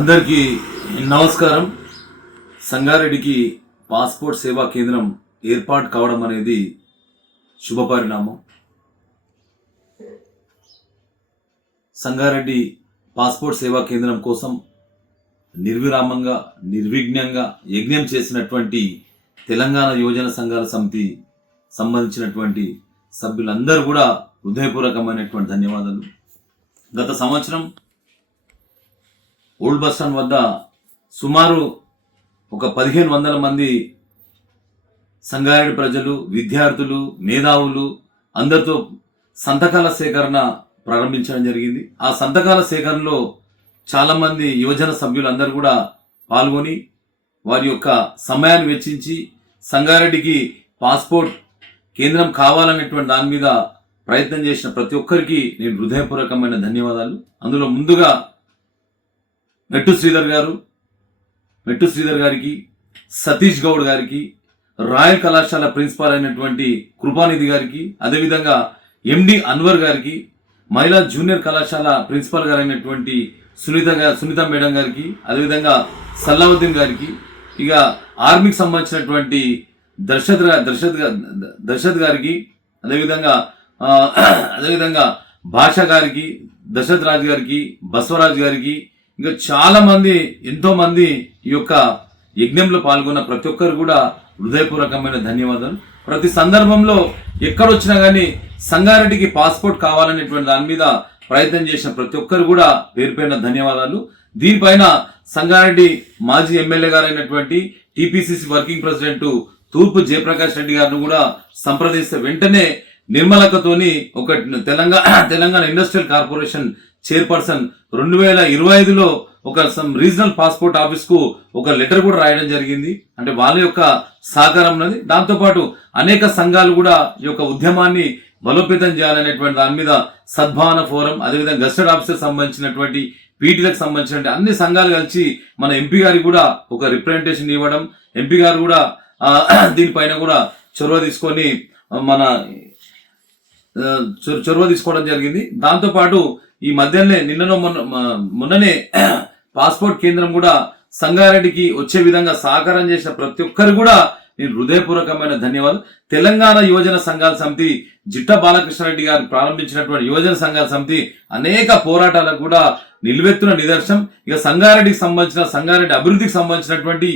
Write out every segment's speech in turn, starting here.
అందరికీ నమస్కారం. సంగారెడ్డికి పాస్పోర్ట్ సేవా కేంద్రం ఏర్పాటు కావడం అనేది శుభపరిణామం. సంగారెడ్డి పాస్పోర్ట్ సేవా కేంద్రం కోసం నిర్విరామంగా నిర్విఘ్నంగా యజ్ఞం చేసినటువంటి తెలంగాణ యువజన సంఘాల సమితి సంబంధించినటువంటి సభ్యులందరూ కూడా హృదయపూర్వకమైనటువంటి ధన్యవాదాలు. గత సంవత్సరం ఓల్డ్ బస్ స్టాండ్ వద్ద సుమారు ఒక 1500 మంది సంగారెడ్డి ప్రజలు, విద్యార్థులు, మేధావులు అందరితో సంతకాల సేకరణ ప్రారంభించడం జరిగింది. ఆ సంతకాల సేకరణలో చాలామంది యువజన సభ్యులందరూ కూడా పాల్గొని వారి యొక్క సమయాన్ని వెచ్చించి సంగారెడ్డికి పాస్పోర్ట్ కేంద్రం కావాలనేటువంటి దాని మీద ప్రయత్నం చేసిన ప్రతి ఒక్కరికి నేను హృదయపూర్వకమైన ధన్యవాదాలు. అందులో ముందుగా మెట్టు శ్రీధర్ గారికి, సతీష్ గౌడ్ గారికి, రాయల్ కళాశాల ప్రిన్సిపాల్ అయినటువంటి కృపానిధి గారికి, అదేవిధంగా ఎండి అన్వర్ గారికి, మహిళా జూనియర్ కళాశాల ప్రిన్సిపాల్ గారు అయినటువంటి సునీత మేడం గారికి, అదేవిధంగా సల్లావుద్దీన్ గారికి, ఇక ఆర్మీకి సంబంధించినటువంటి దర్శద్ గారికి, అదేవిధంగా భాష గారికి, దశరథ్ రాజు గారికి, బసవరాజు గారికి, ఇంకా చాలా మంది ఎంతో మంది ఈ యొక్క యజ్ఞంలో పాల్గొన్న ప్రతి ఒక్కరు కూడా హృదయపూర్వకమైన ధన్యవాదాలు. ప్రతి సందర్భంలో ఎక్కడొచ్చినా కానీ సంగారెడ్డికి పాస్పోర్ట్ కావాలనేటువంటి దాని మీద ప్రయత్నం చేసిన ప్రతి ఒక్కరు కూడా పేరు పేరున ధన్యవాదాలు. దీనిపైన సంగారెడ్డి మాజీ ఎమ్మెల్యే గారు అయినటువంటి టీపీసీసీ వర్కింగ్ ప్రెసిడెంట్ తూర్పు జయప్రకాష్ రెడ్డి గారిని కూడా సంప్రదిస్తే వెంటనే నిర్మలకతోని ఒక తెలంగాణ ఇండస్ట్రియల్ కార్పొరేషన్ చైర్పర్సన్ 2025లో ఒక రీజనల్ పాస్పోర్ట్ ఆఫీస్ కు ఒక లెటర్ కూడా రాయడం జరిగింది. అంటే వాళ్ళ యొక్క సహకారం ఉన్నది. దాంతోపాటు అనేక సంఘాలు కూడా ఈ యొక్క ఉద్యమాన్ని బలోపేతం చేయాలనేటువంటి దాని మీద సద్భావన ఫోరం, అదేవిధంగా గెస్టెడ్ ఆఫీసర్ సంబంధించినటువంటి పీటీలకు సంబంధించినటువంటి అన్ని సంఘాలు కలిసి మన ఎంపీ గారికి కూడా ఒక రిప్రజెంటేషన్ ఇవ్వడం, ఎంపీ గారు కూడా దీనిపైన కూడా చొరవ తీసుకోవడం జరిగింది. దాంతోపాటు ఈ మధ్యనే మొన్ననే పాస్పోర్ట్ కేంద్రం కూడా సంగారెడ్డికి వచ్చే విధంగా సహకారం చేసిన ప్రతి ఒక్కరు కూడా నేను హృదయపూర్వకమైన ధన్యవాదాలు. తెలంగాణ యువజన సంఘాల సమితి జిట్ట బాలకృష్ణారెడ్డి గారు ప్రారంభించినటువంటి యువజన సంఘాల సమితి అనేక పోరాటాలకు కూడా నిలువెత్తున నిదర్శనం. ఇక సంగారెడ్డి అభివృద్ధికి సంబంధించినటువంటి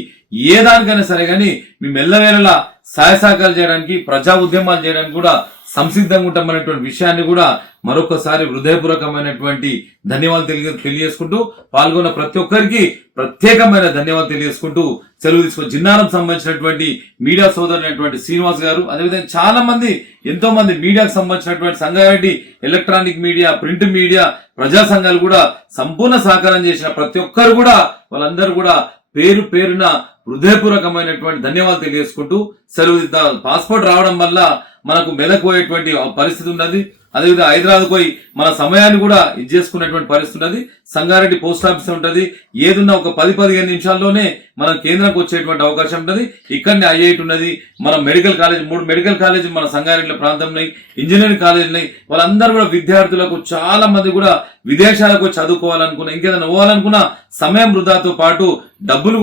ఏ దానికైనా సరే కానీ మేము ఎల్లవేళలా సహాయ సహకారాలు చేయడానికి, ప్రజా ఉద్యమాలు చేయడానికి కూడా సంసిద్ధంగా ఉంటామనేటువంటి విషయాన్ని కూడా మరొకసారి హృదయపూర్వకమైనటువంటి ధన్యవాదాలు తెలియజేసుకుంటూ పాల్గొన్న ప్రతి ఒక్కరికి ప్రత్యేకమైన ధన్యవాదాలు తెలియజేసుకుంటూ సెలవు తీసుకుని జిన్నారం సంబంధించినటువంటి మీడియా సోదరులైనటువంటి శ్రీనివాస్ గారు, అదేవిధంగా చాలా మంది ఎంతో మంది మీడియాకు సంబంధించినటువంటి Sangareddy electronic media, print media, ప్రజా సంఘాలు కూడా సంపూర్ణ సహకారం చేసిన ప్రతి ఒక్కరు కూడా వాళ్ళందరూ కూడా పేరు పేరున హృదయపూర్వకమైనటువంటి ధన్యవాదాలు తెలియజేసుకుంటూ సెలవు. పాస్పోర్ట్ రావడం వల్ల మనకు మెదక్ పోయేటువంటి పరిస్థితి ఉన్నది. అదేవిధంగా హైదరాబాద్ పోయి మన సమయాన్ని కూడా చేసుకునేటువంటి పరిస్థితి ఉన్నది. సంగారెడ్డి పోస్ట్ ఆఫీస్ ఉంటుంది. ఏదున్నా ఒక 10-15 నిమిషాల్లోనే మనం కేంద్రానికి వచ్చేటువంటి అవకాశం ఉంటుంది. ఇక్కడనే ఐఐటి ఉన్నది, మన మెడికల్ కాలేజ్, 3 మెడికల్ కాలేజ్ మన సంగారెడ్డి ప్రాంతంలో, ఇంజనీరింగ్ కాలేజ్ ఉన్నాయి. వాళ్ళందరూ కూడా విద్యార్థులకు చాలా మంది కూడా విదేశాలకు చదువుకోవాలనుకున్నా, ఇంకేదైనా పోవాలనుకున్నా సమయం వృధాతో పాటు డబ్బులు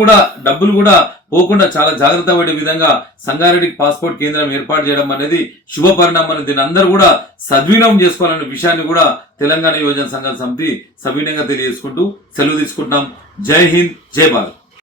కూడా పోకుండా చాలా జాగ్రత్త పడే విధంగా సంగారెడ్డికి పాస్పోర్ట్ కేంద్రం ఏర్పాటు చేయడం అనేది శుభ పరిణామం. దీన్ని అందరూ కూడా సద్వినియోగం చేసుకోవాలనే విషయాన్ని కూడా తెలంగాణ యువజన సంఘాల సమితి సవినయంగా తెలియజేసుకుంటూ సెలవు తీసుకుంటున్నాం. జై హింద్, జై భారత్.